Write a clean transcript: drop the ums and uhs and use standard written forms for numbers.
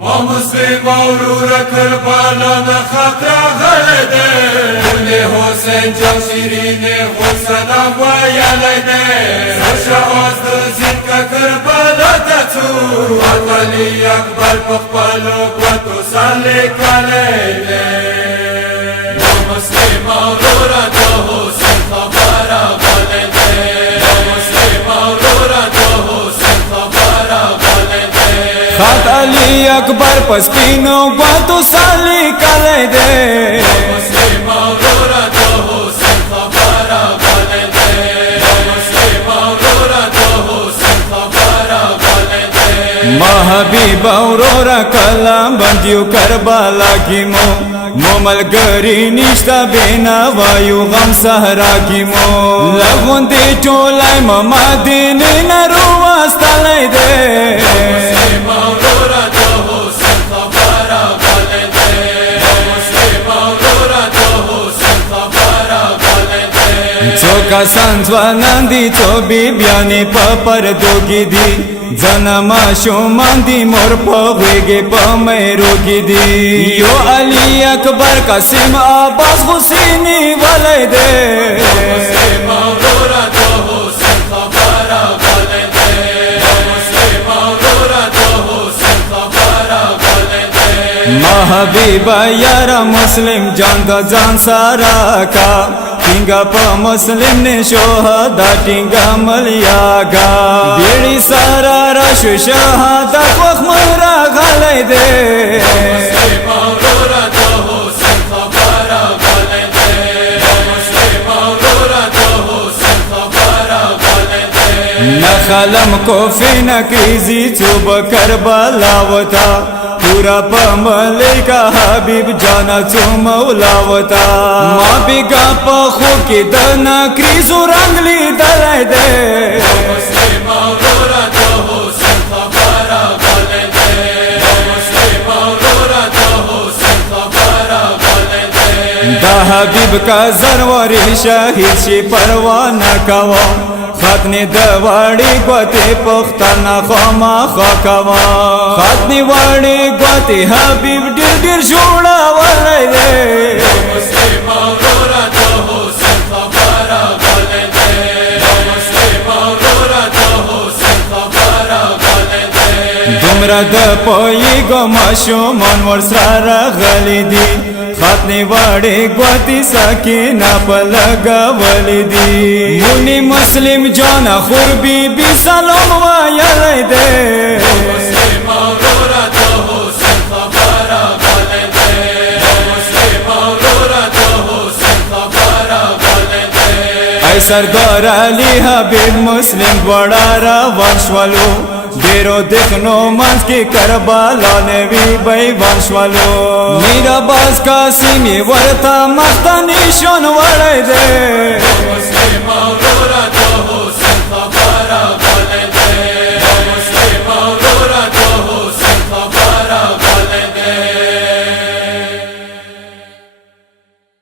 مسلم ورور کربلا د خطر غړې ده ولې حسین جان شیرین حسین وایلی ده شهواز د زین کربلا ته څو علي اکبر په خپلو قوتو سره کړی ده مسلم ورور ته حسین خبره بلې ده مسلم ورور ته حسین خبره بلې ده خط علی اکبر پسپینو گواتو سالی کلی دے مسلم اورورا تو حسین خبره بلې ده مسلم اورورا تو حسین خبره بلې ده محبیب اورورا کلام بندیو کربلا کی مو ملګری نشتا بینا وایو غم صحرا کی مو لغون دی ټولای مما دین نرو واستلای دے مسلم اورورا تو حسین خبره بلې ده مسلم اورورا تو حسین خبره بلې ده چوکا سنځوانان دي چو بی بیانې په پردو کې دي جنما شومان دي مور په غوږې په مېرو کې دي یو علي اکبر قاسم عباس حسیني ولې ده مسلم اورورا تو حسین خبره بلې ده مسلم اورورا تو حسین خبره بلې ده محبیبا یارا مسلم جان دا جان سارا کا ٹینگا پا مسلم نے شہدا ٹینگا ملیاگا بیڑی سارا رشو شہدا وقت مرا غلی دے مسلم اورورا تو حسین خبره بلې ده مسلم اورورا تو حسین خبره بلې ده نخلم کو فینا کریزی چوب کربلا وتا پورا پا ملیکا حبیب جانا چو مولا وتا ما بیگا پا خو کی دنا کریزو رنگلی دلائی دے مسلم اورورا تو حسین خبره بلې ده مسلم اورورا تو حسین خبره بلې ده دا حبیب کا زروری شهید شی پروانه کوا خاتنی دواړي ګوتې پختانه خما خکوا خاتنی واړي ګوتې حبیب ډېر ډېر جوړا ولای دې مسلم اورورا تو حسین خبره بلې ده مسلم اورورا تو حسین خبره بلې ده دومره د پویګو ماشومان ورسره غلي دي خاتنی واړي ګوتې سکینه په لګولې دي مونی مسلم جان خور بی بی سلام وایلی دې مسلم اورورا تو حسین خبره بلې ده مسلم اورورا تو حسین خبره بلې ده ای سردار علی حبیب مسلم بڑا روان شوالو ډیرو دخنو منځ کې کربلا نوی بیوان شوالو میرا باز قاسمی ورته مخته نشان وړی دی مسلم اورورا